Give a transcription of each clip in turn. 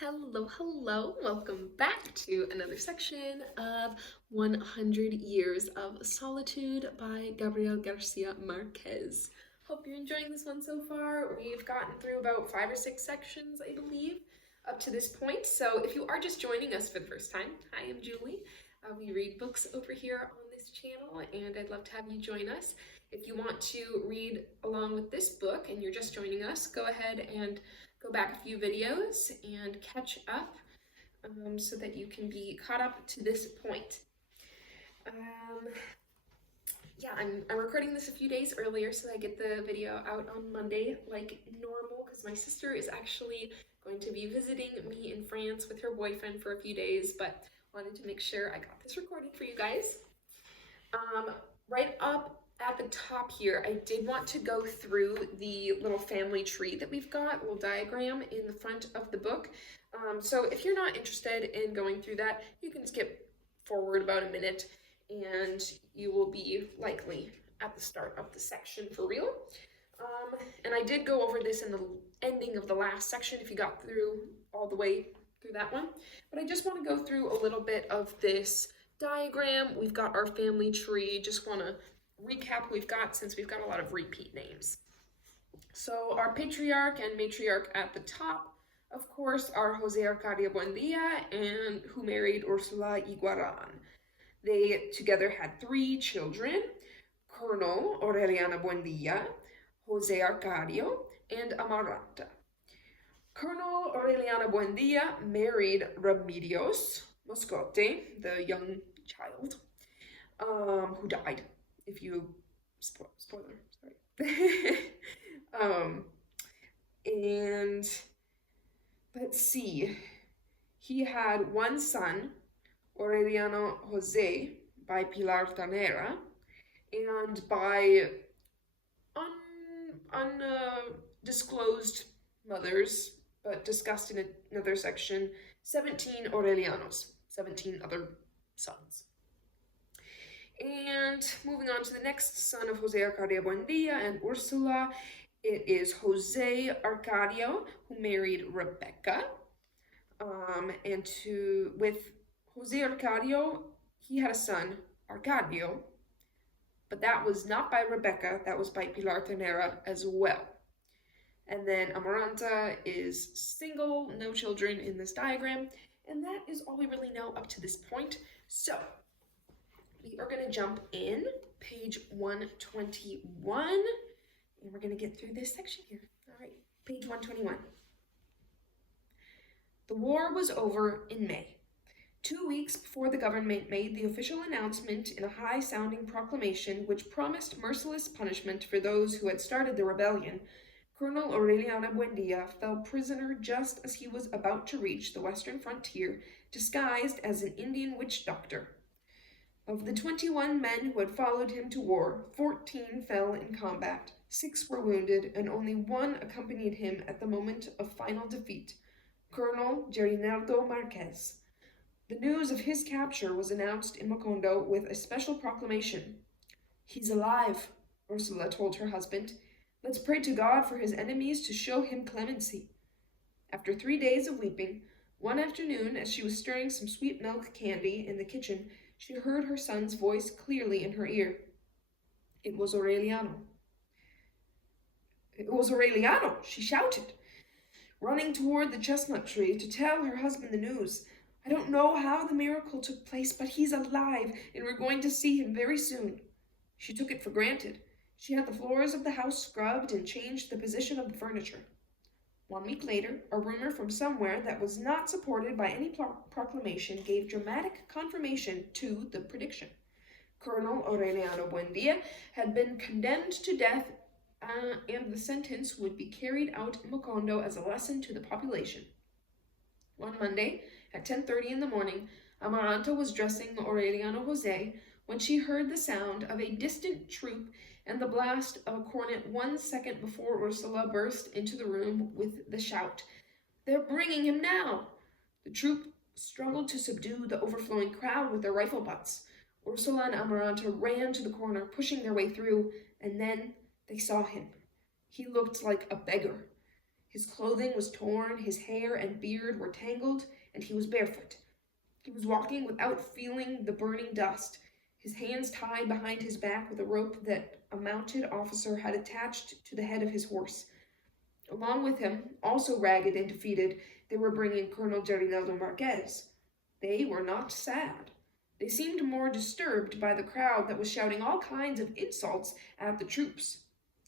Hello. Welcome back to another section of 100 Years of Solitude by Gabriel Garcia Marquez. Hope you're enjoying this one so far. We've gotten through about 5 or 6 sections, I believe, up to this point. So if you are just joining us for the first time, hi, I'm Julie. We read books over here on this channel, and I'd love to have you join us. If you want to read along with this book and you're just joining us, go ahead and go back a few videos and catch up so that you can be caught up to this point. I'm recording this a few days earlier so I get the video out on Monday like normal, because my sister is actually going to be visiting me in France with her boyfriend for a few days, but wanted to make sure I got this recorded for you guys. Right up at the top here, I did want to go through the little family tree that we've got, little diagram in the front of the book. So if you're not interested in going through that, you can skip forward about a minute and you will be likely at the start of the section for real. And I did go over this in the ending of the last section if you got through all the way through that one. But I just want to go through a little bit of this diagram. We've got our family tree. Just want to recap what we've got since we've got a lot of repeat names. So our patriarch and matriarch at the top, of course, are Jose Arcadio Buendia, and who married Ursula Iguaran. They together had 3 children: Colonel Aureliano Buendia, Jose Arcadio, and Amaranta. Colonel Aureliano Buendia married Remedios Moscote, the young child, who died. If you spoiler, sorry. And let's see. He had 1 son, Aureliano Jose, by Pilar Tanera, and by undisclosed mothers, but discussed in another section, 17 Aurelianos, 17 other sons. And moving on to the next son of Jose Arcadio Buendia and Ursula, it is Jose Arcadio, who married Rebecca. With Jose Arcadio, he had a son, Arcadio, but that was not by Rebecca, that was by Pilar Tenera as well. And then Amaranta is single, no children in this diagram, and that is all we really know up to this point. So we are going to jump in page 121, and we're going to get through this section here. All right, page 121. The war was over in May. 2 weeks before the government made the official announcement in a high-sounding proclamation which promised merciless punishment for those who had started the rebellion, Colonel Aureliano Buendia fell prisoner just as he was about to reach the western frontier, disguised as an Indian witch doctor. Of the 21 men who had followed him to war, 14 fell in combat, 6 were wounded, and only 1 accompanied him at the moment of final defeat, Colonel Gerinaldo Marquez. The news of his capture was announced in Macondo with a special proclamation. "He's alive," Ursula told her husband. "Let's pray to God for his enemies to show him clemency." After 3 days of weeping, one afternoon, as she was stirring some sweet milk candy in the kitchen, she heard her son's voice clearly in her ear. It was Aureliano. "It was Aureliano!" she shouted, running toward the chestnut tree to tell her husband the news. "I don't know how the miracle took place, but he's alive, and we're going to see him very soon." She took it for granted. She had the floors of the house scrubbed and changed the position of the furniture. 1 week later, a rumor from somewhere that was not supported by any proclamation gave dramatic confirmation to the prediction. Colonel Aureliano Buendia had been condemned to death, and the sentence would be carried out in Macondo as a lesson to the population. One Monday, at 10:30 in the morning, Amaranta was dressing Aureliano Jose when she heard the sound of a distant troop and the blast of a cornet 1 second before Ursula burst into the room with the shout, "They're bringing him now!" The troop struggled to subdue the overflowing crowd with their rifle butts. Ursula and Amaranta ran to the corner, pushing their way through, and then they saw him. He looked like a beggar. His clothing was torn, his hair and beard were tangled, and he was barefoot. He was walking without feeling the burning dust, his hands tied behind his back with a rope that a mounted officer had attached to the head of his horse. Along with him, also ragged and defeated, they were bringing Colonel Aureliano Marquez. They were not sad. They seemed more disturbed by the crowd that was shouting all kinds of insults at the troops.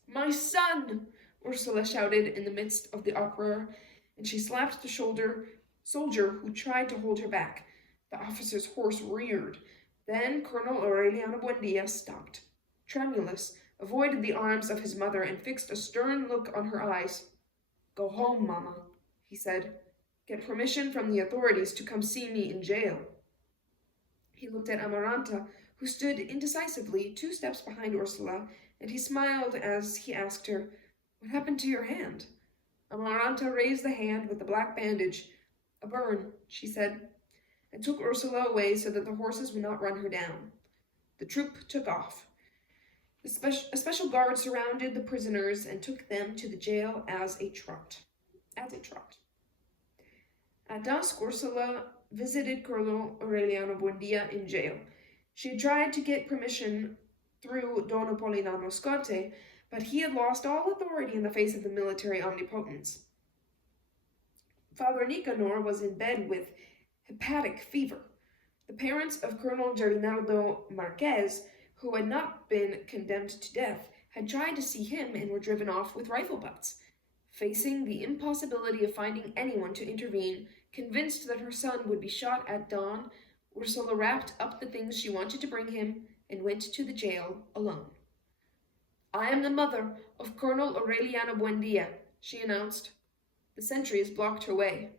"My son!" Ursula shouted in the midst of the uproar, and she slapped the soldier who tried to hold her back. The officer's horse reared. Then Colonel Aureliano Buendia stopped. Tremulous, avoided the arms of his mother and fixed a stern look on her eyes. "Go home, Mama," he said. "Get permission from the authorities to come see me in jail." He looked at Amaranta, who stood indecisively 2 steps behind Ursula, and he smiled as he asked her, "What happened to your hand?" Amaranta raised the hand with the black bandage. "A burn," she said, and took Ursula away so that the horses would not run her down. The troop took off. A special guard surrounded the prisoners and took them to the jail as a trot. At dusk, Ursula visited Colonel Aureliano Buendia in jail. She had tried to get permission through Don Apolinar Scotte, but he had lost all authority in the face of the military omnipotence. Father Nicanor was in bed with hepatic fever. The parents of Colonel Aureliano Marquez, who had not been condemned to death, had tried to see him and were driven off with rifle butts. Facing the impossibility of finding anyone to intervene, convinced that her son would be shot at dawn, Ursula wrapped up the things she wanted to bring him and went to the jail alone. "I am the mother of Colonel Aureliano Buendia," she announced. The sentries blocked her way.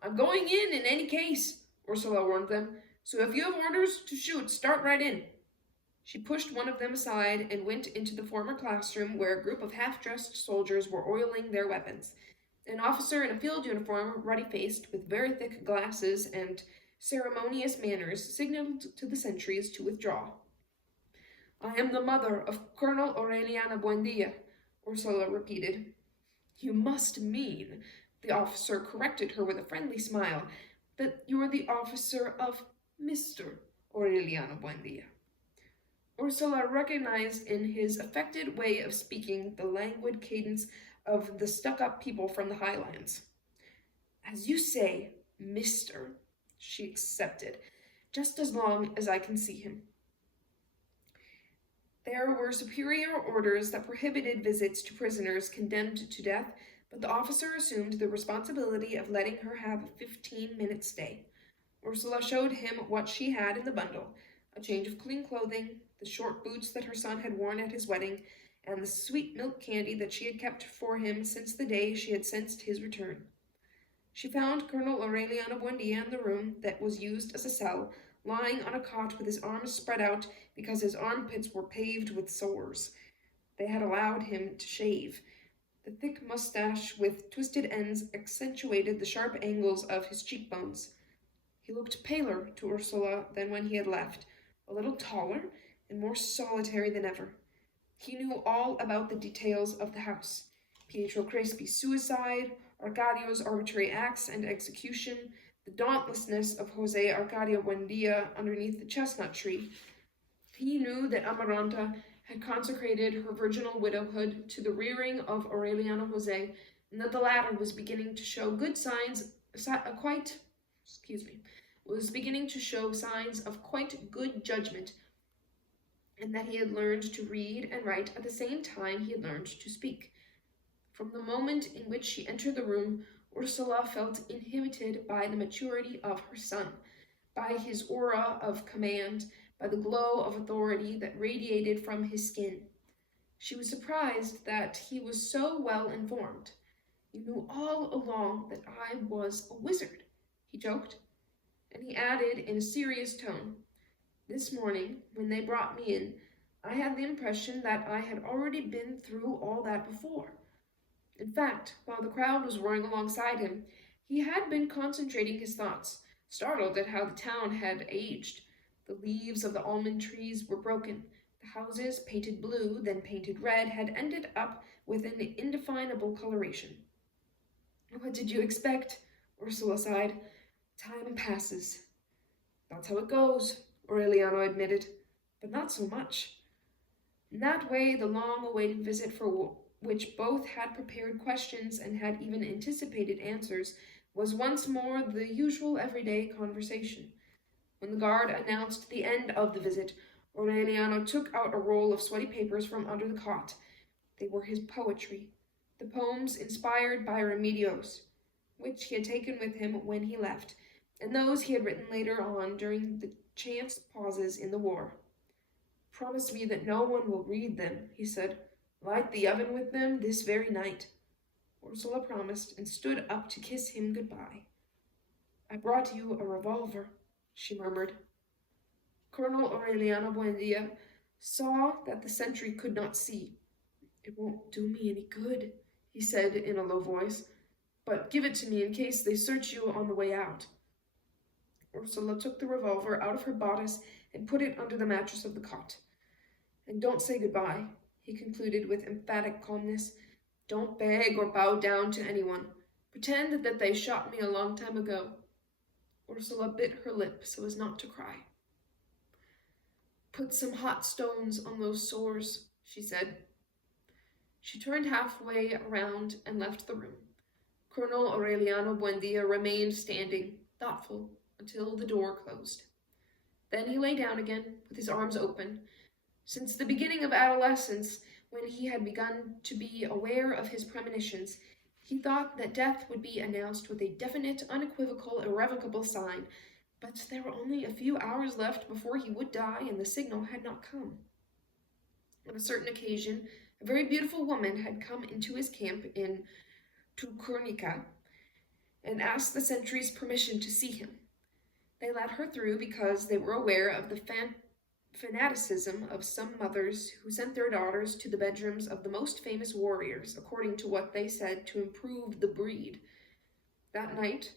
"I'm going in any case," Ursula warned them, "so if you have orders to shoot, start right in." She pushed one of them aside and went into the former classroom where a group of half-dressed soldiers were oiling their weapons. An officer in a field uniform, ruddy-faced, with very thick glasses and ceremonious manners, signaled to the sentries to withdraw. "I am the mother of Colonel Aureliano Buendia," Ursula repeated. "You must mean," the officer corrected her with a friendly smile, "that you are the officer of Mr. Aureliano Buendia." Ursula recognized in his affected way of speaking the languid cadence of the stuck-up people from the highlands. "As you say, Mr., she accepted, "just as long as I can see him." There were superior orders that prohibited visits to prisoners condemned to death, but the officer assumed the responsibility of letting her have a 15-minute stay. Ursula showed him what she had in the bundle: a change of clean clothing, the short boots that her son had worn at his wedding, and the sweet milk candy that she had kept for him since the day she had sensed his return. She found Colonel Aureliano Buendia in the room that was used as a cell, lying on a cot with his arms spread out because his armpits were paved with sores. They had allowed him to shave. The thick mustache with twisted ends accentuated the sharp angles of his cheekbones. He looked paler to Ursula than when he had left, a little taller and more solitary than ever. He knew all about the details of the house: Pietro Crespi's suicide, Arcadio's arbitrary acts and execution, the dauntlessness of Jose Arcadio Buendia underneath the chestnut tree. He knew that Amaranta had consecrated her virginal widowhood to the rearing of Aureliano Jose, and that the latter was beginning to show signs of quite good judgment, and that he had learned to read and write at the same time he had learned to speak. From the moment in which she entered the room, Ursula felt inhibited by the maturity of her son, by his aura of command, by the glow of authority that radiated from his skin. She was surprised that he was so well informed. "You knew all along that I was a wizard," he joked, and he added in a serious tone, "This morning, when they brought me in, I had the impression that I had already been through all that before." In fact, while the crowd was roaring alongside him, he had been concentrating his thoughts, startled at how the town had aged. The leaves of the almond trees were broken. The houses, painted blue, then painted red, had ended up with an indefinable coloration. What did you expect? Ursula sighed. Time passes. That's how it goes, Aureliano admitted, but not so much. In that way, the long-awaited visit for which both had prepared questions and had even anticipated answers was once more the usual everyday conversation. When the guard announced the end of the visit, Aureliano took out a roll of sweaty papers from under the cot. They were his poetry, the poems inspired by Remedios, which he had taken with him when he left, and those he had written later on during the chance pauses in the war. Promise me that no one will read them, he said. Light the oven with them this very night. Ursula promised and stood up to kiss him goodbye. I brought you a revolver, she murmured. Colonel Aureliano Buendia saw that the sentry could not see. It won't do me any good, he said in a low voice, but give it to me in case they search you on the way out. Ursula took the revolver out of her bodice and put it under the mattress of the cot. And don't say goodbye, he concluded with emphatic calmness. Don't beg or bow down to anyone. Pretend that they shot me a long time ago. Ursula bit her lip so as not to cry. Put some hot stones on those sores, she said. She turned halfway around and left the room. Colonel Aureliano Buendia remained standing, thoughtful, until the door closed. Then he lay down again, with his arms open. Since the beginning of adolescence, when he had begun to be aware of his premonitions, he thought that death would be announced with a definite, unequivocal, irrevocable sign, but there were only a few hours left before he would die, and the signal had not come. On a certain occasion, a very beautiful woman had come into his camp in Tukurnica and asked the sentry's permission to see him. They let her through because they were aware of the fanaticism of some mothers who sent their daughters to the bedrooms of the most famous warriors, according to what they said, to improve the breed. That night,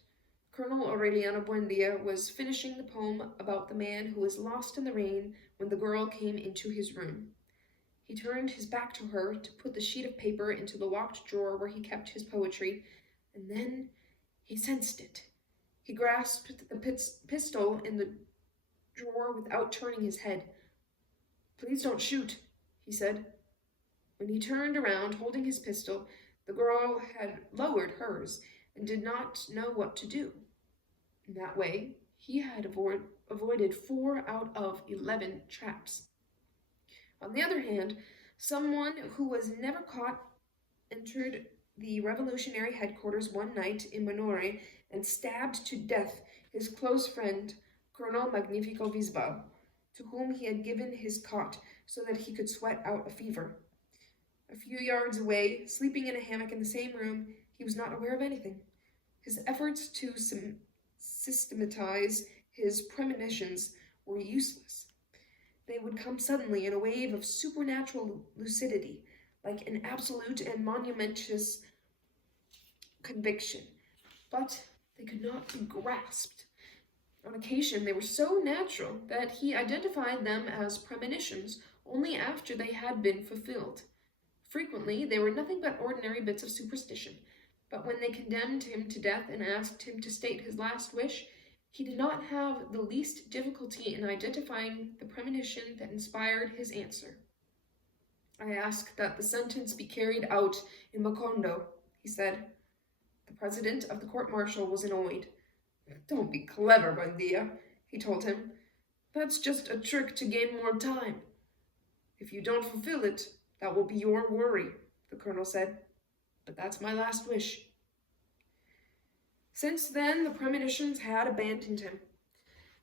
Colonel Aureliano Buendia was finishing the poem about the man who was lost in the rain when the girl came into his room. He turned his back to her to put the sheet of paper into the locked drawer where he kept his poetry, and then he sensed it. He grasped the pistol in the drawer without turning his head. Please don't shoot, he said. When he turned around, holding his pistol, the girl had lowered hers and did not know what to do. In that way, he had avoided 4 out of 11 traps. On the other hand, someone who was never caught entered the revolutionary headquarters one night in Minore and stabbed to death his close friend, Colonel Magnifico Visbal, to whom he had given his cot so that he could sweat out a fever. A few yards away, sleeping in a hammock in the same room, he was not aware of anything. His efforts to systematize his premonitions were useless. They would come suddenly in a wave of supernatural lucidity, like an absolute and monumentous conviction, but they could not be grasped. On occasion, they were so natural that he identified them as premonitions only after they had been fulfilled. Frequently, they were nothing but ordinary bits of superstition, but when they condemned him to death and asked him to state his last wish, he did not have the least difficulty in identifying the premonition that inspired his answer. I ask that the sentence be carried out in Macondo, he said. The president of the court-martial was annoyed. Don't be clever, Buendia, he told him. That's just a trick to gain more time. If you don't fulfill it, that will be your worry, the colonel said. But that's my last wish. Since then, the premonitions had abandoned him.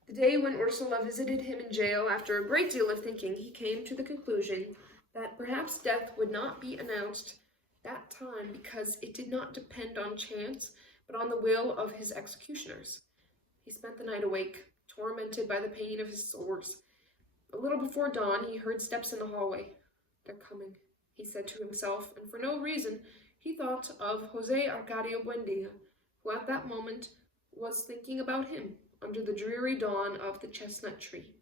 The day when Ursula visited him in jail, after a great deal of thinking, he came to the conclusion that perhaps death would not be announced that time because it did not depend on chance, but on the will of his executioners. He spent the night awake, tormented by the pain of his sores. A little before dawn, he heard steps in the hallway. They're coming, he said to himself, and for no reason, he thought of Jose Arcadio Buendia, who at that moment was thinking about him under the dreary dawn of the chestnut tree.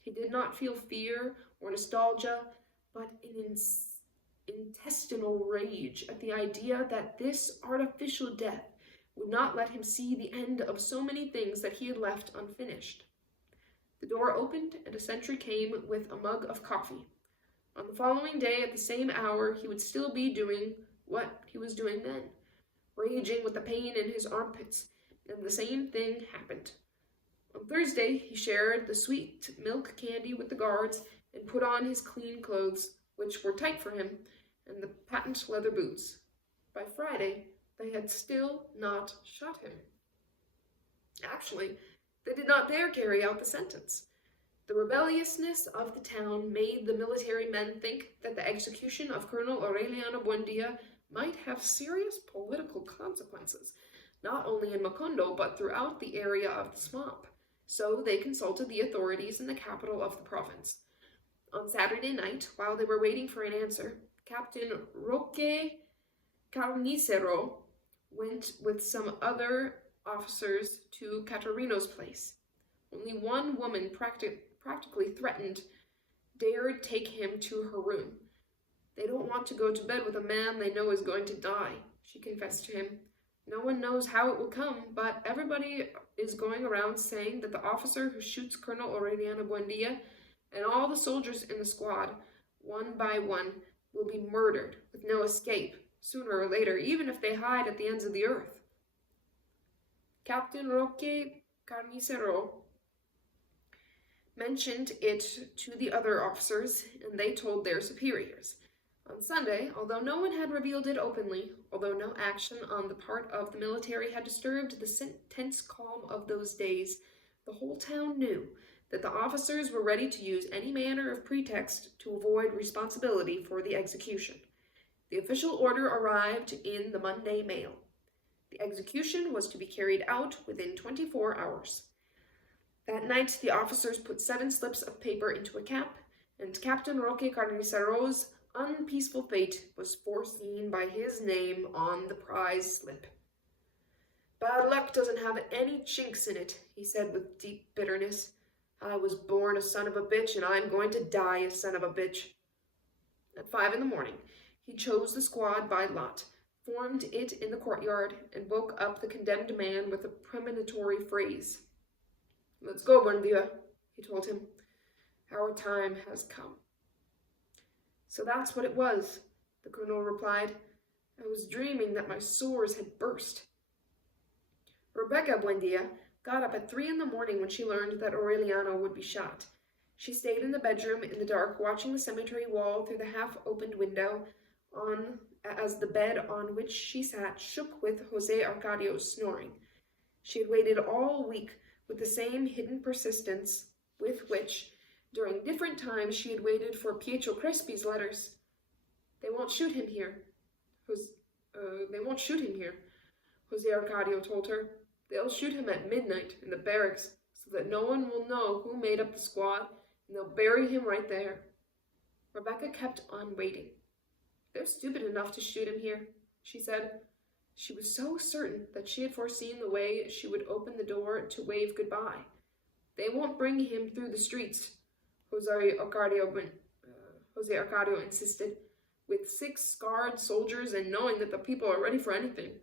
He did not feel fear or nostalgia, but an intestinal rage at the idea that this artificial death would not let him see the end of so many things that he had left unfinished. The door opened, and a sentry came with a mug of coffee. On the following day, at the same hour, he would still be doing what he was doing then, raging with the pain in his armpits, and the same thing happened. On Thursday, he shared the sweet milk candy with the guards and put on his clean clothes, which were tight for him, and the patent leather boots. By Friday, they had still not shot him. Actually, they did not dare carry out the sentence. The rebelliousness of the town made the military men think that the execution of Colonel Aureliano Buendia might have serious political consequences, not only in Macondo, but throughout the area of the swamp. So they consulted the authorities in the capital of the province. On Saturday night, while they were waiting for an answer, Captain Roque Carnicero went with some other officers to Catarino's place. Only one woman, practically threatened, dared take him to her room. "They don't want to go to bed with a man they know is going to die," she confessed to him. "No one knows how it will come, but everybody is going around saying that the officer who shoots Colonel Aureliano Buendia and all the soldiers in the squad, one by one, will be murdered with no escape, sooner or later, even if they hide at the ends of the earth." Captain Roque Carnicero mentioned it to the other officers, and they told their superiors. On Sunday, although no one had revealed it openly, although no action on the part of the military had disturbed the tense calm of those days, the whole town knew that the officers were ready to use any manner of pretext to avoid responsibility for the execution. The official order arrived in the Monday mail. The execution was to be carried out within 24 hours. That night, the officers put 7 slips of paper into a cap, and Captain Roque Carnicero's unpeaceful fate was foreseen by his name on the prize slip. "Bad luck doesn't have any chinks in it," he said with deep bitterness. "I was born a son of a bitch, and I'm going to die a son of a bitch." At 5 in the morning, he chose the squad by lot, formed it in the courtyard, and woke up the condemned man with a premonitory phrase. "Let's go, Buendia," he told him. "Our time has come." "So that's what it was," the colonel replied. "I was dreaming that my sores had burst." Rebecca Buendia got up at 3 in the morning when she learned that Aureliano would be shot. She stayed in the bedroom in the dark, watching the cemetery wall through the half-opened window, as the bed on which she sat shook with Jose Arcadio's snoring. She had waited all week with the same hidden persistence with which, during different times, she had waited for Pietro Crespi's letters. "They won't shoot him here. They won't shoot him here," Jose Arcadio told her. "They'll shoot him at midnight in the barracks, so that no one will know who made up the squad, and they'll bury him right there." Rebecca kept on waiting. "They're stupid enough to shoot him here," she said. She was so certain that she had foreseen the way she would open the door to wave goodbye. "They won't bring him through the streets," Jose Arcadio insisted, "with 6 scarred soldiers and knowing that the people are ready for anything."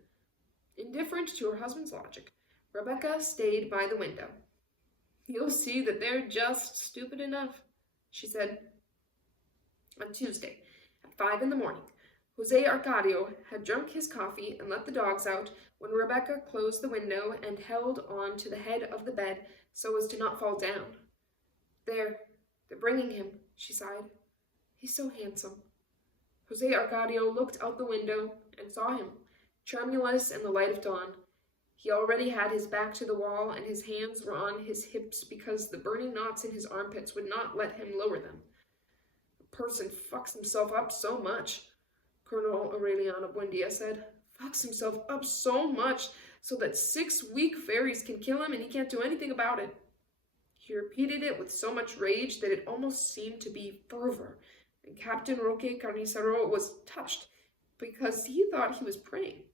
Indifferent to her husband's logic, Rebecca stayed by the window. "You'll see that they're just stupid enough," she said. On Tuesday, at 5 in the morning, Jose Arcadio had drunk his coffee and let the dogs out when Rebecca closed the window and held on to the head of the bed so as to not fall down. They're bringing him," she sighed. "He's so handsome." Jose Arcadio looked out the window and saw him, tremulous in the light of dawn. He already had his back to the wall, and his hands were on his hips because the burning knots in his armpits would not let him lower them. "A person fucks himself up so much," Colonel Aureliano Buendia said. "Fucks himself up so much so that 6 weak fairies can kill him and he can't do anything about it." He repeated it with so much rage that it almost seemed to be fervor, and Captain Roque Carnicero was touched because he thought he was praying.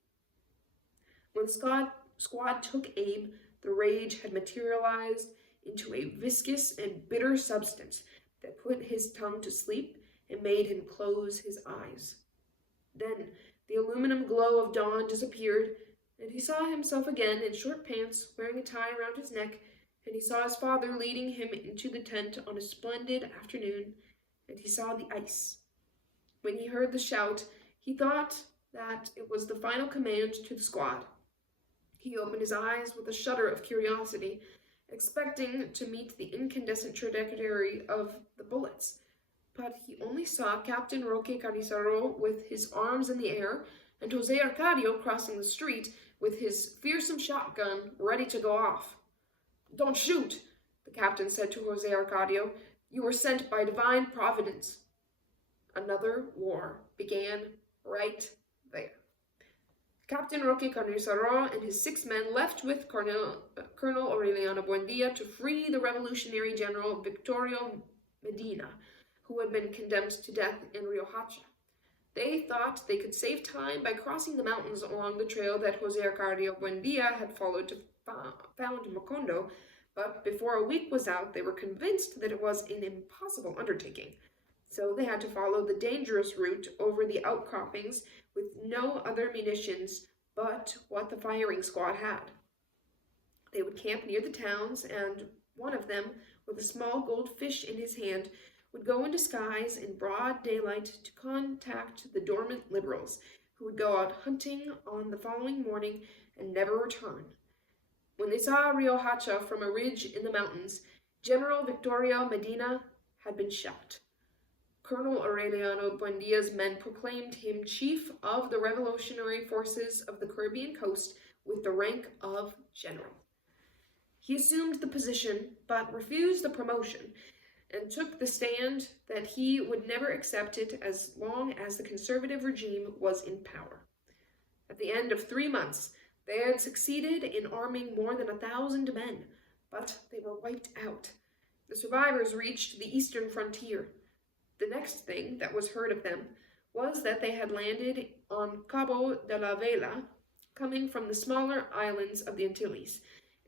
When the squad took aim, the rage had materialized into a viscous and bitter substance that put his tongue to sleep and made him close his eyes. Then the aluminum glow of dawn disappeared, and he saw himself again in short pants, wearing a tie around his neck, and he saw his father leading him into the tent on a splendid afternoon, and he saw the ice. When he heard the shout, he thought that it was the final command to the squad. He opened his eyes with a shudder of curiosity, expecting to meet the incandescent trajectory of the bullets, but he only saw Captain Roque Carizaro with his arms in the air, and Jose Arcadio crossing the street with his fearsome shotgun ready to go off. "Don't shoot," the captain said to Jose Arcadio. "You were sent by divine providence." Another war began right there. Captain Roque Carizaro and his 6 men left with Colonel Aureliano Buendia to free the revolutionary general Victorio Medina, who had been condemned to death in Riohacha. They thought they could save time by crossing the mountains along the trail that Jose Arcadio Buendia had followed to found Macondo, but before a week was out, they were convinced that it was an impossible undertaking. So they had to follow the dangerous route over the outcroppings with no other munitions but what the firing squad had. They would camp near the towns, and one of them, with a small gold fish in his hand, would go in disguise in broad daylight to contact the dormant liberals, who would go out hunting on the following morning and never return. When they saw Riohacha from a ridge in the mountains, General Victorio Medina had been shot. Colonel Aureliano Buendia's men proclaimed him chief of the revolutionary forces of the Caribbean coast with the rank of general. He assumed the position, but refused the promotion, and took the stand that he would never accept it as long as the conservative regime was in power. At the end of 3 months, they had succeeded in arming more than 1,000 men, but they were wiped out. The survivors reached the eastern frontier. The next thing that was heard of them was that they had landed on Cabo de la Vela, coming from the smaller islands of the Antilles,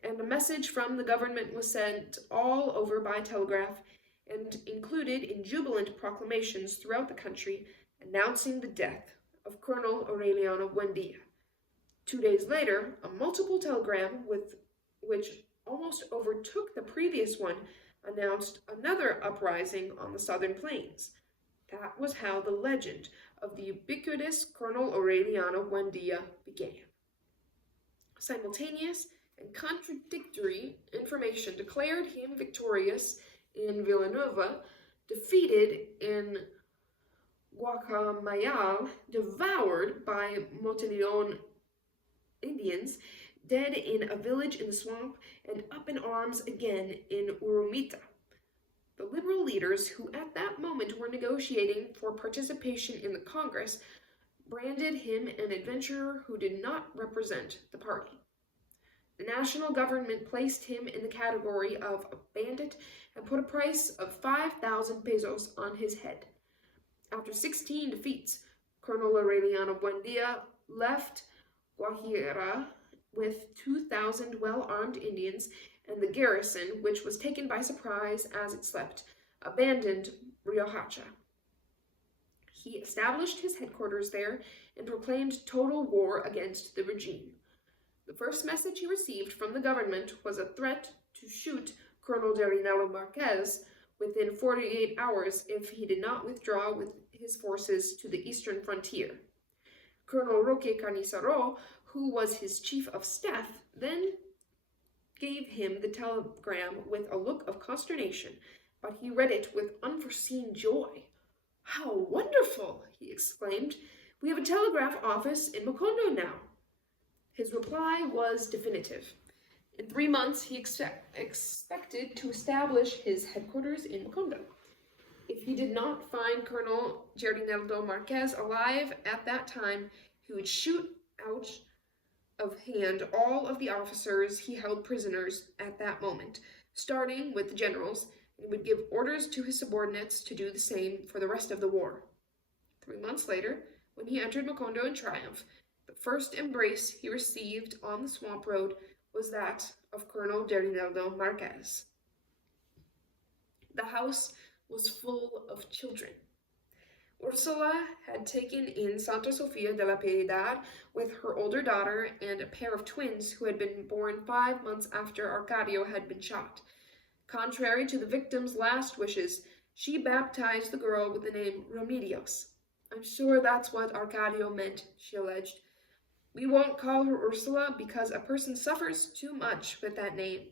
and a message from the government was sent all over by telegraph and included in jubilant proclamations throughout the country announcing the death of Colonel Aureliano Buendia. 2 days later, a multiple telegram which almost overtook the previous one announced another uprising on the southern plains. That was how the legend of the ubiquitous Colonel Aureliano Buendia began. Simultaneous and contradictory information declared him victorious in Villanova, defeated in Guacamayal, devoured by Monteleone Indians, dead in a village in the swamp, and up in arms again in Urumita. The liberal leaders, who at that moment were negotiating for participation in the Congress, branded him an adventurer who did not represent the party. The national government placed him in the category of a bandit and put a price of 5,000 pesos on his head. After 16 defeats, Colonel Aureliano Buendia left Guajira with 2,000 well-armed Indians, and the garrison, which was taken by surprise as it slept, abandoned Riohacha. He established his headquarters there and proclaimed total war against the regime. The first message he received from the government was a threat to shoot Colonel Aureliano Marquez within 48 hours if he did not withdraw with his forces to the eastern frontier. Colonel Roque Carizaro, who was his chief of staff, then gave him the telegram with a look of consternation, but he read it with unforeseen joy. "How wonderful!" he exclaimed. "We have a telegraph office in Macondo now." His reply was definitive. In 3 months, he expected to establish his headquarters in Macondo. If he did not find Colonel Aureliano Marquez alive at that time, he would shoot out of hand all of the officers he held prisoners at that moment, starting with the generals, and would give orders to his subordinates to do the same for the rest of the war. 3 months later, when he entered Macondo in triumph, the first embrace he received on the swamp road was that of Colonel Aureliano Marquez. The house was full of children. Ursula had taken in Santa Sofia de la Piedad with her older daughter and a pair of twins who had been born 5 months after Arcadio had been shot. Contrary to the victim's last wishes, she baptized the girl with the name Remedios. I'm sure that's what Arcadio meant, she alleged. We won't call her Ursula because a person suffers too much with that name.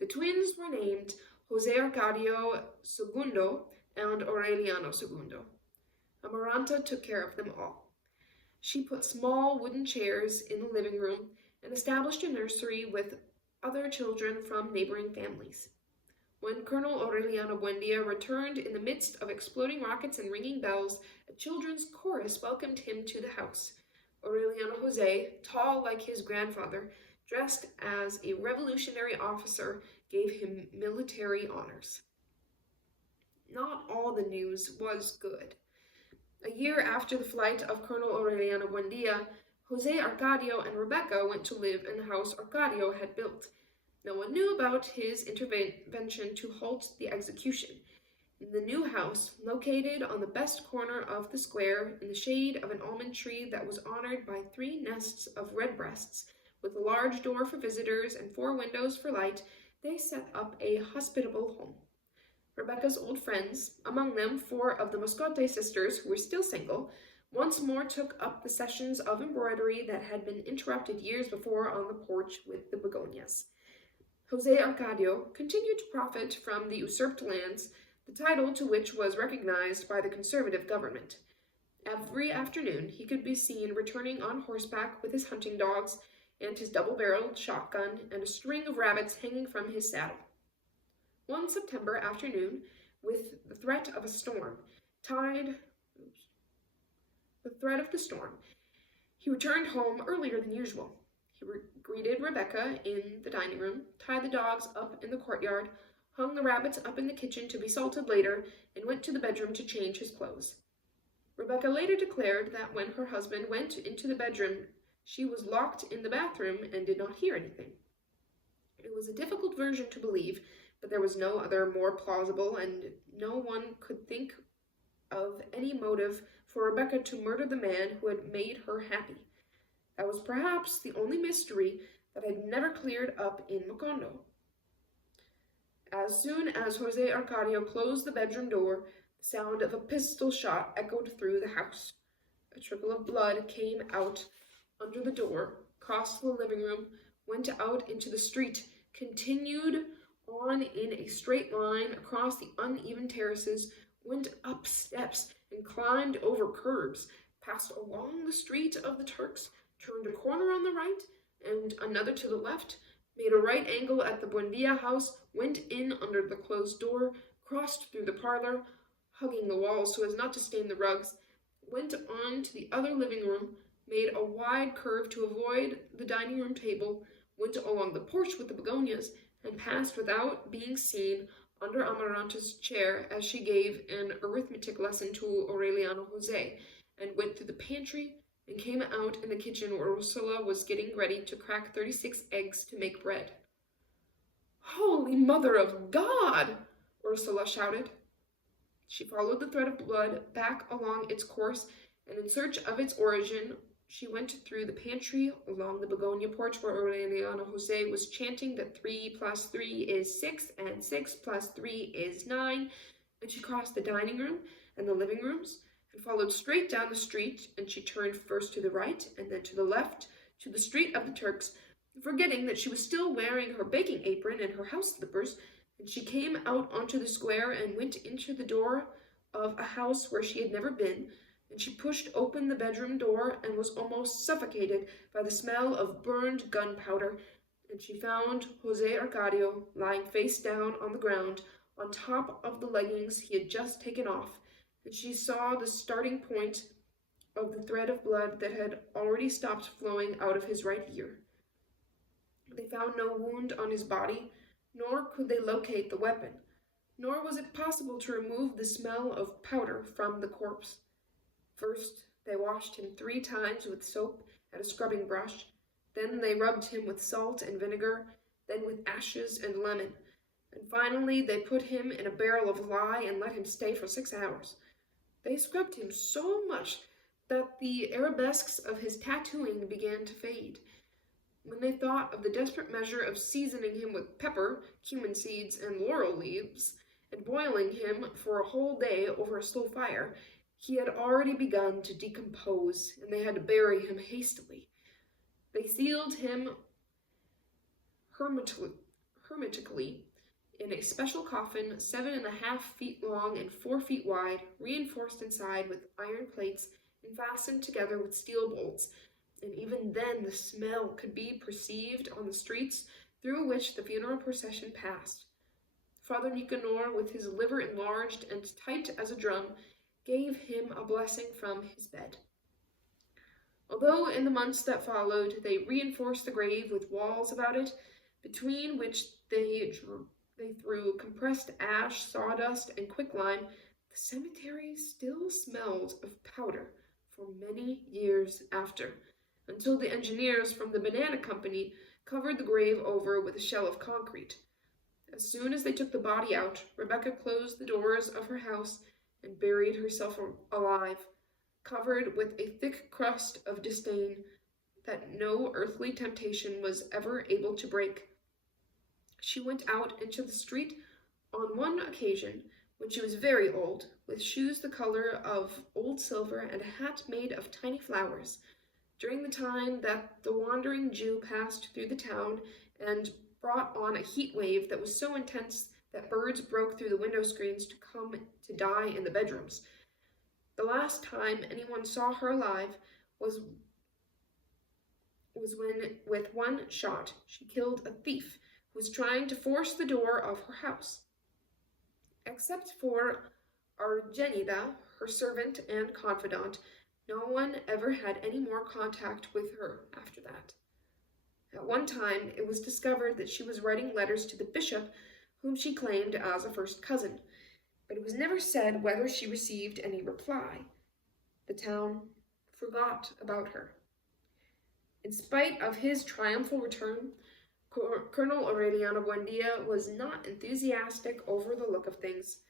The twins were named Jose Arcadio II and Aureliano II. Amaranta took care of them all. She put small wooden chairs in the living room and established a nursery with other children from neighboring families. When Colonel Aureliano Buendia returned in the midst of exploding rockets and ringing bells, a children's chorus welcomed him to the house. Aureliano Jose, tall like his grandfather, dressed as a revolutionary officer, gave him military honors. Not all the news was good. A year after the flight of Colonel Aureliano Buendia, Jose Arcadio and Rebecca went to live in the house Arcadio had built. No one knew about his intervention to halt the execution. In the new house, located on the best corner of the square, in the shade of an almond tree that was honored by 3 nests of redbreasts, with a large door for visitors and 4 windows for light, they set up a hospitable home. Rebecca's old friends, among them 4 of the Moscote sisters who were still single, once more took up the sessions of embroidery that had been interrupted years before on the porch with the begonias. Jose Arcadio continued to profit from the usurped lands, the title to which was recognized by the conservative government. Every afternoon he could be seen returning on horseback with his hunting dogs and his double-barreled shotgun and a string of rabbits hanging from his saddle. One September afternoon, with the threat of the storm, he returned home earlier than usual. He greeted Rebecca in the dining room, tied the dogs up in the courtyard, hung the rabbits up in the kitchen to be salted later, and went to the bedroom to change his clothes. Rebecca later declared that when her husband went into the bedroom, she was locked in the bathroom and did not hear anything. It was a difficult version to believe, but there was no other more plausible, and no one could think of any motive for Rebecca to murder the man who had made her happy. That was perhaps the only mystery that had never cleared up in Macondo. As soon as Jose Arcadio closed the bedroom door, the sound of a pistol shot echoed through the house. A trickle of blood came out under the door, crossed the living room, went out into the street, continued on in a straight line across the uneven terraces, went up steps and climbed over curbs, passed along the street of the Turks, turned a corner on the right and another to the left, made a right angle at the Buendia house, went in under the closed door, crossed through the parlor, hugging the walls so as not to stain the rugs, went on to the other living room, made a wide curve to avoid the dining room table, went along the porch with the begonias, and passed without being seen under Amaranta's chair as she gave an arithmetic lesson to Aureliano Jose, and went through the pantry and came out in the kitchen where Ursula was getting ready to crack 36 eggs to make bread. "Holy Mother of God!" Ursula shouted. She followed the thread of blood back along its course, and in search of its origin, she went through the pantry, along the begonia porch where Aureliano Jose was chanting that 3 + 3 is 6, and 6 + 3 is 9, and she crossed the dining room and the living rooms, and followed straight down the street, and she turned first to the right and then to the left, to the street of the Turks, forgetting that she was still wearing her baking apron and her house slippers, and she came out onto the square and went into the door of a house where she had never been, and she pushed open the bedroom door and was almost suffocated by the smell of burned gunpowder, and she found Jose Arcadio lying face down on the ground on top of the leggings he had just taken off, and she saw the starting point of the thread of blood that had already stopped flowing out of his right ear. They found no wound on his body, nor could they locate the weapon, nor was it possible to remove the smell of powder from the corpse. First, they washed him 3 times with soap and a scrubbing brush, then they rubbed him with salt and vinegar, then with ashes and lemon, and finally they put him in a barrel of lye and let him stay for 6 hours. They scrubbed him so much that the arabesques of his tattooing began to fade. When they thought of the desperate measure of seasoning him with pepper, cumin seeds, and laurel leaves, and boiling him for a whole day over a slow fire, he had already begun to decompose, and they had to bury him hastily. They sealed him hermetically in a special coffin 7.5 feet long and 4 feet wide, reinforced inside with iron plates and fastened together with steel bolts, and even then the smell could be perceived on the streets through which the funeral procession passed. Father Nicanor, with his liver enlarged and tight as a drum, gave him a blessing from his bed. Although in the months that followed they reinforced the grave with walls about it, between which they threw compressed ash, sawdust, and quicklime, the cemetery still smelled of powder for many years after, until the engineers from the banana company covered the grave over with a shell of concrete. As soon as they took the body out, Rebecca closed the doors of her house and buried herself alive, covered with a thick crust of disdain that no earthly temptation was ever able to break. She went out into the street on one occasion, when she was very old, with shoes the color of old silver and a hat made of tiny flowers, during the time that the wandering Jew passed through the town and brought on a heat wave that was so intense that birds broke through the window screens to come to die in the bedrooms. The last time anyone saw her alive was when, with one shot, she killed a thief who was trying to force the door of her house. Except for Argenida, her servant and confidant, no one ever had any more contact with her after that. At one time, it was discovered that she was writing letters to the bishop, whom she claimed as a first cousin, but it was never said whether she received any reply. The town forgot about her. In spite of his triumphal return, Colonel Aureliano Buendia was not enthusiastic over the look of things.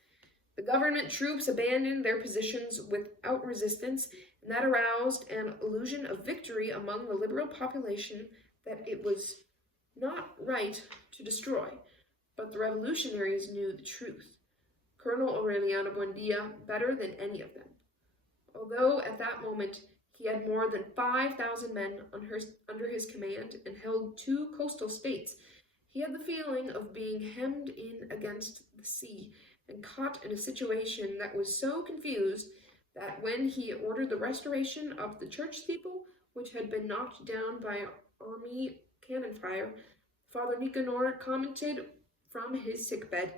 The government troops abandoned their positions without resistance, and that aroused an illusion of victory among the liberal population that it was not right to destroy, but the revolutionaries knew the truth. Colonel Aureliano Buendia better than any of them. Although at that moment he had more than 5,000 men under his command and held 2 coastal states, he had the feeling of being hemmed in against the sea and caught in a situation that was so confused that when he ordered the restoration of the church steeple, which had been knocked down by army cannon fire, Father Nicanor commented from his sickbed,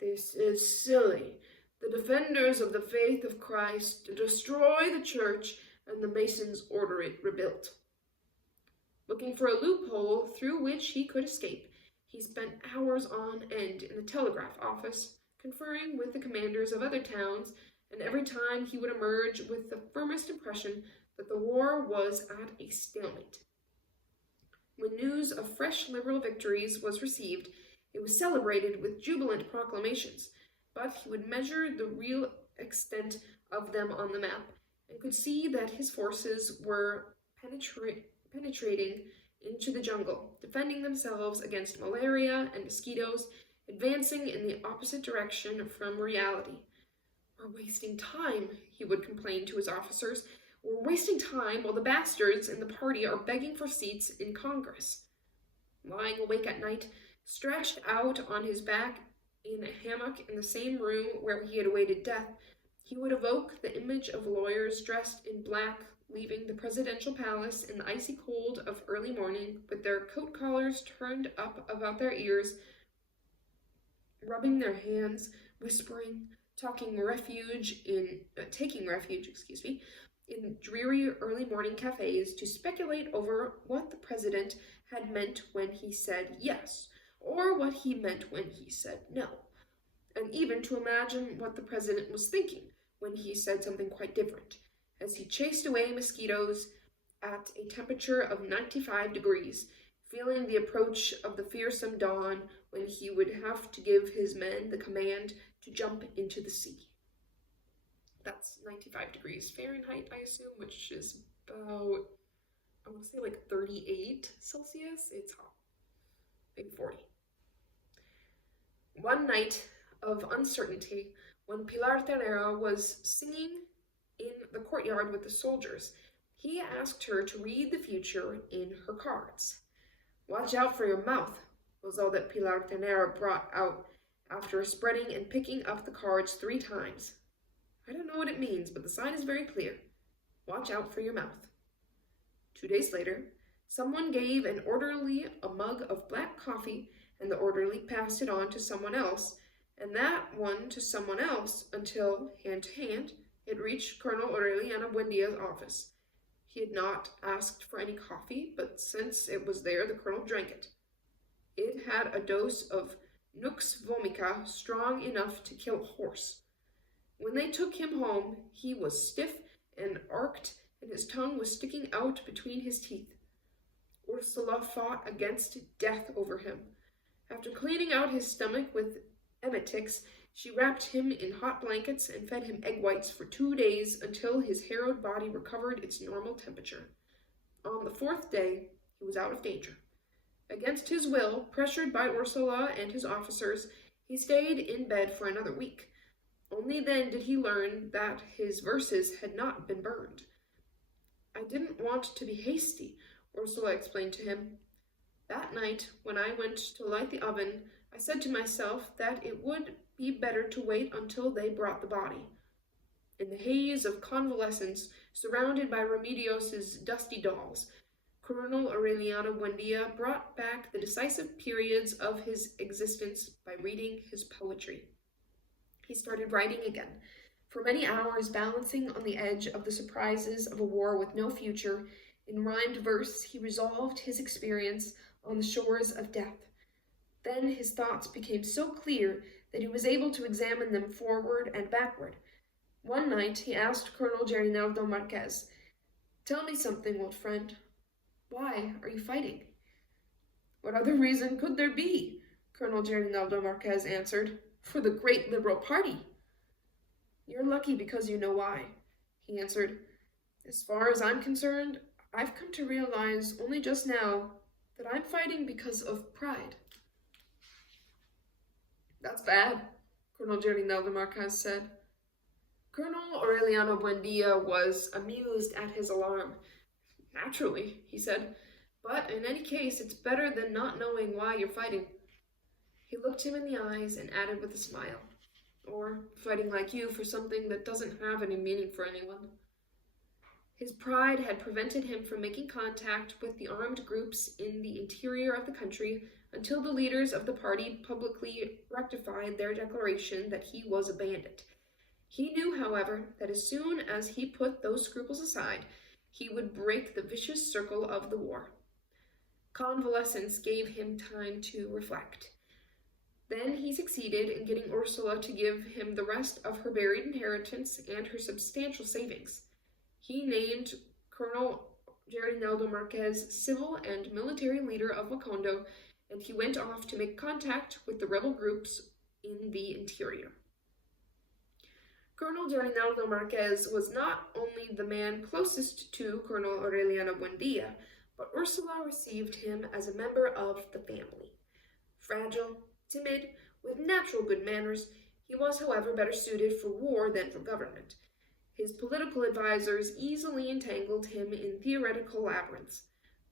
"This is silly. The defenders of the faith of Christ destroy the church, and the masons order it rebuilt." Looking for a loophole through which he could escape, he spent hours on end in the telegraph office, conferring with the commanders of other towns, and every time he would emerge with the firmest impression that the war was at a stalemate. When news of fresh liberal victories was received, it was celebrated with jubilant proclamations, but he would measure the real extent of them on the map, and could see that his forces were penetrating into the jungle, defending themselves against malaria and mosquitoes, advancing in the opposite direction from reality. "We're wasting time," he would complain to his officers. "We're wasting time while the bastards in the party are begging for seats in Congress." Lying awake at night, stretched out on his back in a hammock in the same room where he had awaited death, he would evoke the image of lawyers dressed in black, leaving the presidential palace in the icy cold of early morning, with their coat collars turned up about their ears, rubbing their hands, whispering, taking refuge, in dreary early morning cafes to speculate over what the president had meant when he said yes, or what he meant when he said no, and even to imagine what the president was thinking when he said something quite different, as he chased away mosquitoes at a temperature of 95 degrees, feeling the approach of the fearsome dawn when he would have to give his men the command to jump into the sea. That's 95 degrees Fahrenheit, I assume, which is about, I want to say like 38 Celsius. It's hot. Maybe 40. One night of uncertainty, when Pilar Ternera was singing in the courtyard with the soldiers, he asked her to read the future in her cards. "Watch out for your mouth," was all that Pilar Ternera brought out after spreading and picking up the cards 3 times. "I don't know what it means, but the sign is very clear. Watch out for your mouth." 2 days later, someone gave an orderly a mug of black coffee, and the orderly passed it on to someone else, and that one to someone else, until, hand to hand, it reached Colonel Aureliano Buendia's office. He had not asked for any coffee, but since it was there, the colonel drank it. It had a dose of nux vomica strong enough to kill a horse. When they took him home, he was stiff and arched, and his tongue was sticking out between his teeth. Ursula fought against death over him. After cleaning out his stomach with emetics, she wrapped him in hot blankets and fed him egg whites for 2 days until his harrowed body recovered its normal temperature. On the 4th day, he was out of danger. Against his will, pressured by Ursula and his officers, he stayed in bed for another week. Only then did he learn that his verses had not been burned. "I didn't want to be hasty," Ursula explained to him. "That night, when I went to light the oven, I said to myself that it would be better to wait until they brought the body." In the haze of convalescence, surrounded by Remedios's dusty dolls, Colonel Aureliano Buendia brought back the decisive periods of his existence by reading his poetry. He started writing again. For many hours, balancing on the edge of the surprises of a war with no future, in rhymed verse he resolved his experience on the shores of death. Then his thoughts became so clear that he was able to examine them forward and backward. One night he asked Colonel Gerinaldo Marquez, "Tell me something, old friend. Why are you fighting?" "What other reason could there be?" Colonel Gerinaldo Marquez answered. "For the great Liberal Party." "You're lucky because you know why," he answered. "As far as I'm concerned, I've come to realize only just now that I'm fighting because of pride." "That's bad," Colonel Gerinaldo Marquez said. Colonel Aureliano Buendia was amused at his alarm. "Naturally," he said, "but in any case, it's better than not knowing why you're fighting." He looked him in the eyes and added with a smile, "Or fighting like you for something that doesn't have any meaning for anyone." His pride had prevented him from making contact with the armed groups in the interior of the country until the leaders of the party publicly rectified their declaration that he was a bandit. He knew, however, that as soon as he put those scruples aside, he would break the vicious circle of the war. Convalescence gave him time to reflect. Then he succeeded in getting Ursula to give him the rest of her buried inheritance and her substantial savings. He named Colonel Gerinaldo Marquez civil and military leader of Macondo, and he went off to make contact with the rebel groups in the interior. Colonel Gerinaldo Marquez was not only the man closest to Colonel Aureliano Buendia, but Ursula received him as a member of the family. Fragile, timid, with natural good manners, he was, however, better suited for war than for government. His political advisers easily entangled him in theoretical labyrinths,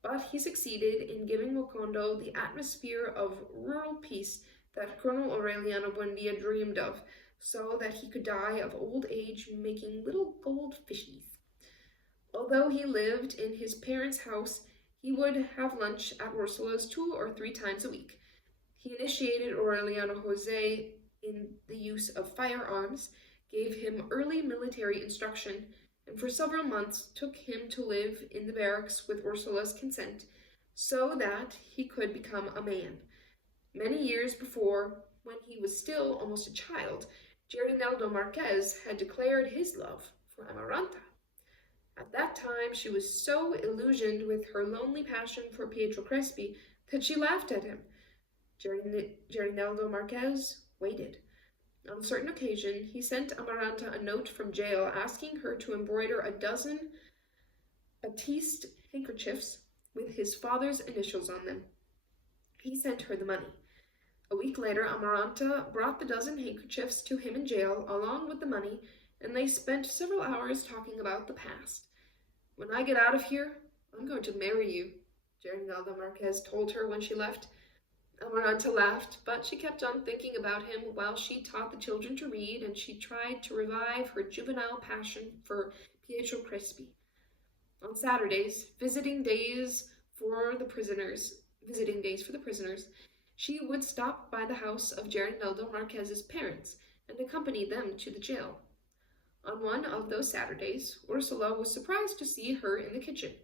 but he succeeded in giving Macondo the atmosphere of rural peace that Colonel Aureliano Buendia dreamed of, so that he could die of old age making little gold fishies. Although he lived in his parents' house, he would have lunch at Ursula's 2 or 3 times a week. He initiated Aureliano Jose in the use of firearms, gave him early military instruction, and for several months took him to live in the barracks with Ursula's consent, so that he could become a man. Many years before, when he was still almost a child, Gerinaldo Marquez had declared his love for Amaranta. At that time, she was so illusioned with her lonely passion for Pietro Crespi that she laughed at him. Gerinaldo Marquez waited. On a certain occasion, he sent Amaranta a note from jail asking her to embroider a dozen batiste handkerchiefs with his father's initials on them. He sent her the money. A week later, Amaranta brought the dozen handkerchiefs to him in jail, along with the money, and they spent several hours talking about the past. "When I get out of here, I'm going to marry you," Aureliano Marquez told her when she left. Amaranta laughed, but she kept on thinking about him while she taught the children to read, and she tried to revive her juvenile passion for Pietro Crespi. On Saturdays, visiting days for the prisoners, she would stop by the house of Aureliano Marquez's parents and accompany them to the jail. On one of those Saturdays, Ursula was surprised to see her in the kitchen,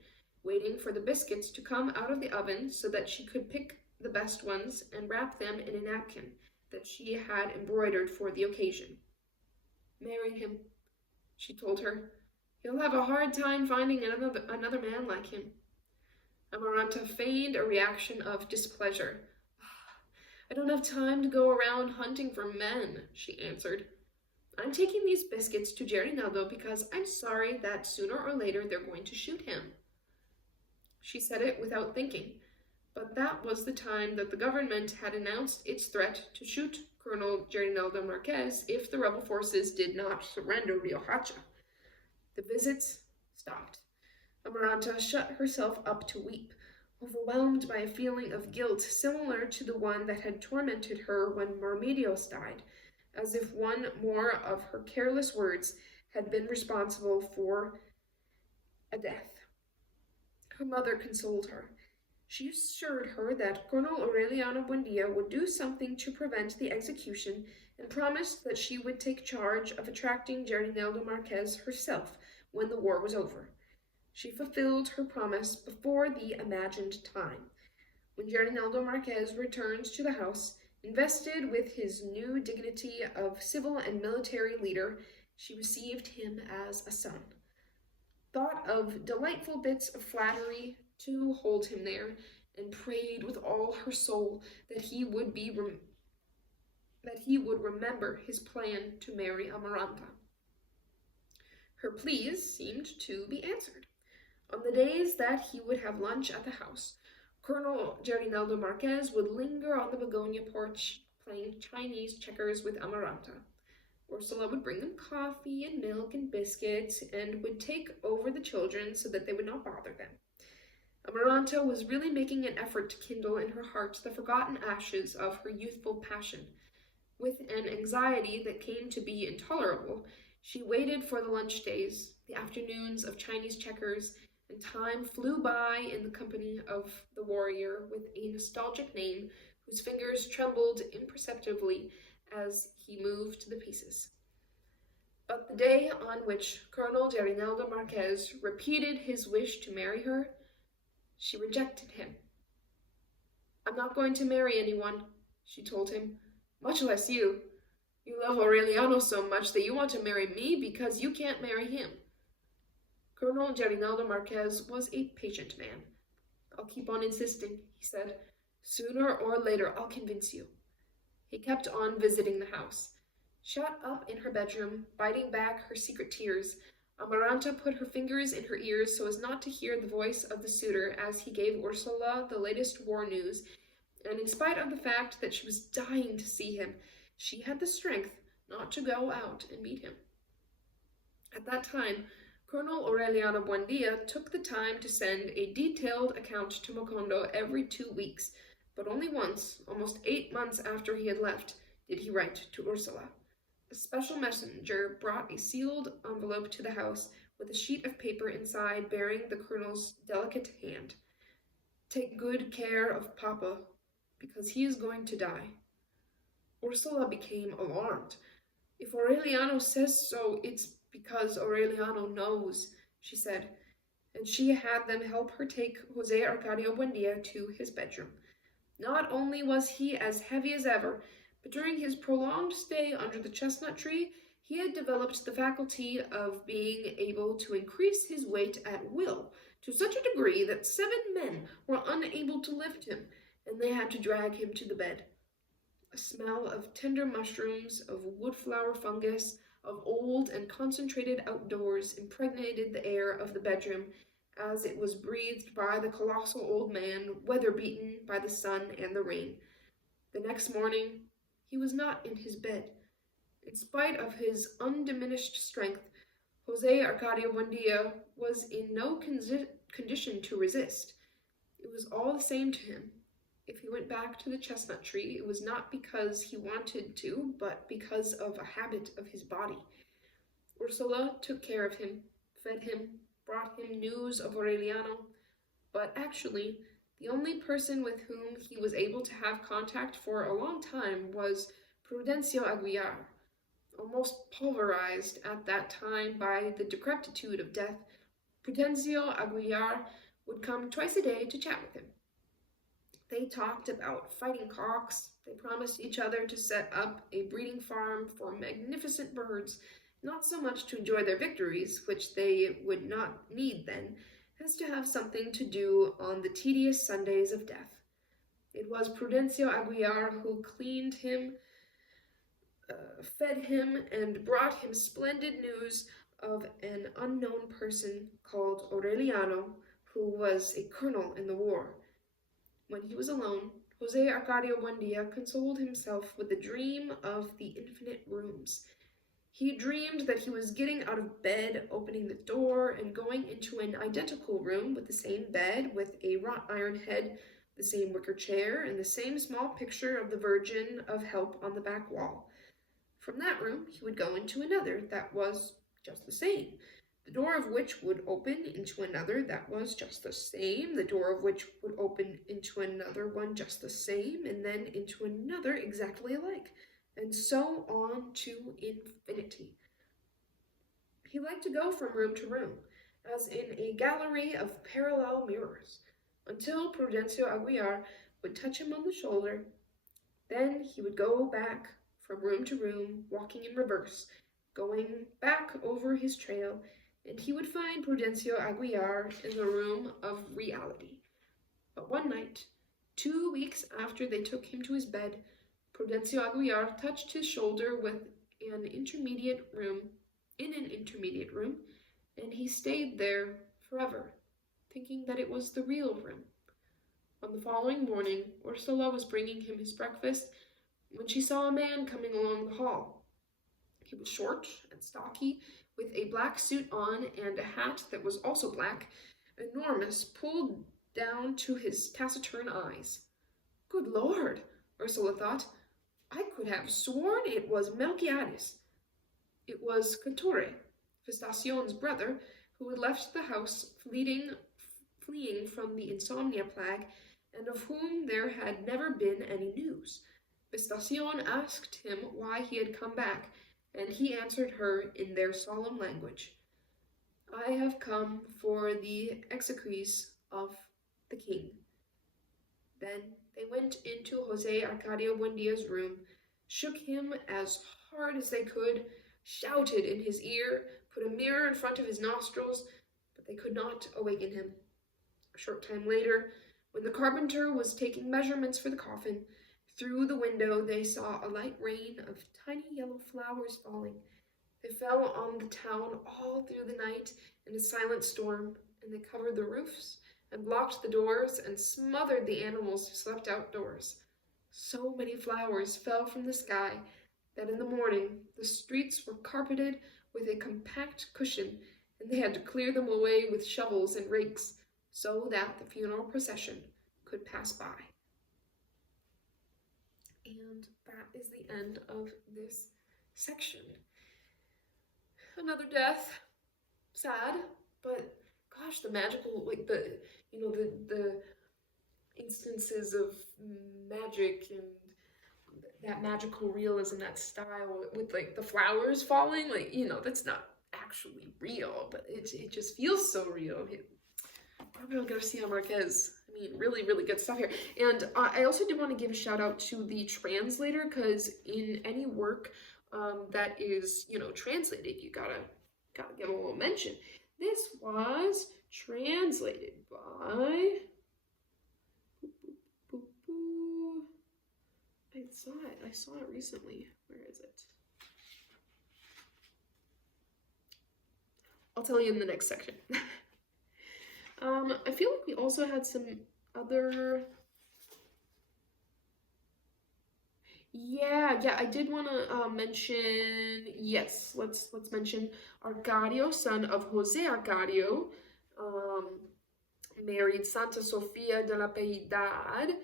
waiting for the biscuits to come out of the oven so that she could pick the best ones and wrap them in a napkin that she had embroidered for the occasion. "Marry him," she told her. "He'll have a hard time finding another man like him." Amaranta feigned a reaction of displeasure. "I don't have time to go around hunting for men," she answered. "I'm taking these biscuits to Aureliano because I'm sorry that sooner or later they're going to shoot him." She said it without thinking, but that was the time that the government had announced its threat to shoot Colonel Aureliano Marquez if the rebel forces did not surrender Riohacha. The visits stopped. Amaranta shut herself up to weep, overwhelmed by a feeling of guilt similar to the one that had tormented her when Marmedios died, as if one more of her careless words had been responsible for a death. Her mother consoled her. She assured her that Colonel Aureliano Buendia would do something to prevent the execution and promised that she would take charge of attracting Aureliano Marquez herself when the war was over. She fulfilled her promise before the imagined time. When Aureliano Marquez returned to the house, invested with his new dignity of civil and military leader, she received him as a son. Thought of delightful bits of flattery to hold him there, and prayed with all her soul that he would remember his plan to marry Amaranta. Her pleas seemed to be answered. On the days that he would have lunch at the house, Colonel Aureliano Marquez would linger on the begonia porch, playing Chinese checkers with Amaranta. Ursula would bring them coffee and milk and biscuits, and would take over the children so that they would not bother them. Amaranta was really making an effort to kindle in her heart the forgotten ashes of her youthful passion. With an anxiety that came to be intolerable, she waited for the lunch days, the afternoons of Chinese checkers, and time flew by in the company of the warrior with a nostalgic name whose fingers trembled imperceptibly as he moved the pieces. But the day on which Colonel Aureliano Marquez repeated his wish to marry her, she rejected him. "I'm not going to marry anyone," she told him, "much less you. You love Aureliano so much that you want to marry me because you can't marry him." Colonel Aureliano Marquez was a patient man. "I'll keep on insisting," he said. "Sooner or later I'll convince you." He kept on visiting the house. Shut up in her bedroom, biting back her secret tears, Amaranta put her fingers in her ears so as not to hear the voice of the suitor as he gave Ursula the latest war news, and in spite of the fact that she was dying to see him, she had the strength not to go out and meet him. At that time, Colonel Aureliano Buendia took the time to send a detailed account to Macondo every 2 weeks, but only once, almost 8 months after he had left, did he write to Ursula. A special messenger brought a sealed envelope to the house with a sheet of paper inside bearing the colonel's delicate hand. "Take good care of Papa, because he is going to die." Ursula became alarmed. "If Aureliano says so, it's because Aureliano knows," she said, and she had them help her take Jose Arcadio Buendia to his bedroom. Not only was he as heavy as ever, but during his prolonged stay under the chestnut tree, he had developed the faculty of being able to increase his weight at will, to such a degree that 7 men were unable to lift him, and they had to drag him to the bed. A smell of tender mushrooms, of woodflower fungus, of old and concentrated outdoors impregnated the air of the bedroom as it was breathed by the colossal old man, weather-beaten by the sun and the rain. The next morning, he was not in his bed. In spite of his undiminished strength, Jose Arcadio Buendia was in no condition to resist. It was all the same to him. If he went back to the chestnut tree, it was not because he wanted to, but because of a habit of his body. Ursula took care of him, fed him, brought him news of Aureliano, but actually, the only person with whom he was able to have contact for a long time was Prudencio Aguilar. Almost pulverized at that time by the decrepitude of death, Prudencio Aguilar would come twice a day to chat with him. They talked about fighting cocks. They promised each other to set up a breeding farm for magnificent birds, not so much to enjoy their victories, which they would not need then, as to have something to do on the tedious Sundays of death. It was Prudencio Aguilar who cleaned him, fed him, and brought him splendid news of an unknown person called Aureliano, who was a colonel in the war. When he was alone, Jose Arcadio Buendia consoled himself with the dream of the infinite rooms. He dreamed that he was getting out of bed, opening the door, and going into an identical room with the same bed, with a wrought iron head, the same wicker chair, and the same small picture of the Virgin of Help on the back wall. From that room, he would go into another that was just the same, the door of which would open into another that was just the same, the door of which would open into another one just the same, and then into another exactly alike, and so on to infinity. He liked to go from room to room, as in a gallery of parallel mirrors, until Prudencio Aguilar would touch him on the shoulder. Then he would go back from room to room, walking in reverse, going back over his trail, and he would find Prudencio Aguilar in the room of reality. But one night, 2 weeks after they took him to his bed, Prudencio Aguilar touched his shoulder in an intermediate room, and he stayed there forever, thinking that it was the real room. On the following morning, Ursula was bringing him his breakfast when she saw a man coming along the hall. He was short and stocky, with a black suit on and a hat that was also black, enormous, pulled down to his taciturn eyes. Good Lord, Ursula thought. I could have sworn it was Melquiades. It was Cattore, Festacion's brother, who had left the house fleeing from the insomnia plague, and of whom there had never been any news. Festacion asked him why he had come back, and he answered her in their solemn language. I have come for the exequies of the king. Then they went into Jose Arcadio Buendia's room, shook him as hard as they could, shouted in his ear, put a mirror in front of his nostrils, but they could not awaken him. A short time later, when the carpenter was taking measurements for the coffin, through the window they saw a light rain of tiny yellow flowers falling. They fell on the town all through the night in a silent storm, and they covered the roofs and blocked the doors and smothered the animals who slept outdoors. So many flowers fell from the sky that in the morning the streets were carpeted with a compact cushion, and they had to clear them away with shovels and rakes so that the funeral procession could pass by. And that is the end of this section. Another death. Sad, but gosh, the magical, the instances of magic and that magical realism, that style with like the flowers falling, that's not actually real, but it just feels so real. Gabriel Garcia Marquez. I mean, really, really good stuff here. And I also did want to give a shout out to the translator, because in any work that is, translated, you gotta give a little mention. This was translated by, I I saw it recently. Where is it? I'll tell you in the next section. I feel like we also had some other... Yeah, I did want to mention, yes, let's mention Arcadio, son of Jose Arcadio, married Santa Sofia de la Piedad,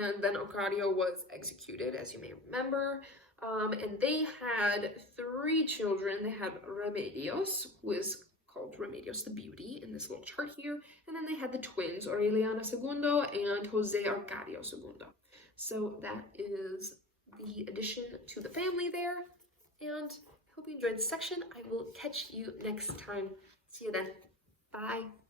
and then Arcadio was executed, as you may remember. And they had 3 children. They had Remedios, who is called Remedios the Beauty in this little chart here, and then they had the twins, Aureliano II and Jose Arcadio II. So that is the addition to the family there, and I hope you enjoyed this section. I will catch you next time. See you then. Bye.